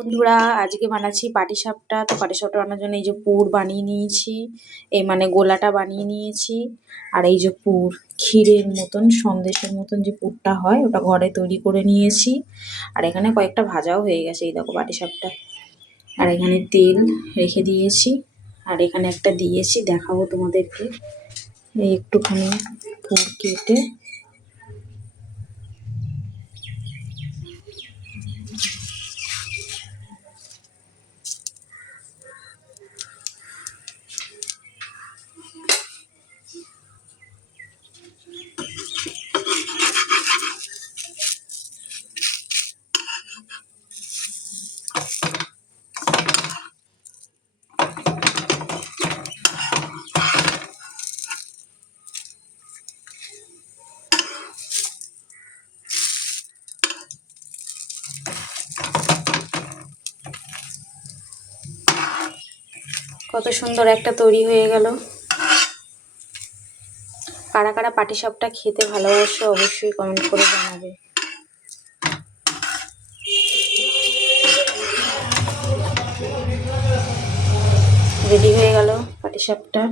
বন্ধুরা, আজকে বানাচ্ছি পাটিসাপটা। তো পাটিসাপটা বানানোর জন্য এই যে পুর বানিয়ে নিয়েছি, এই মানে গোলাটা বানিয়ে নিয়েছি। আর এই যে পুর, ক্ষীরের মতন সন্দেশের মতন যে পুরটা হয় ওটা ঘরে তৈরি করে নিয়েছি। আর এখানে কয়েকটা ভাজাও হয়ে গেছে, এই দেখো পাটিসাপটা। আর এখানে তেল রেখে দিয়েছি, আর এখানে একটা দিয়েছি, দেখাবো তোমাদেরকে। এই একটুখানি পুর কেটে কত সুন্দর একটা তৈরি হয়ে গেল। কারা কারা পাটিসাপটা খেতে ভালোবাসে অবশ্যই কমেন্ট করে জানাবে। রেডি হয়ে গেল পাটিসাপটা।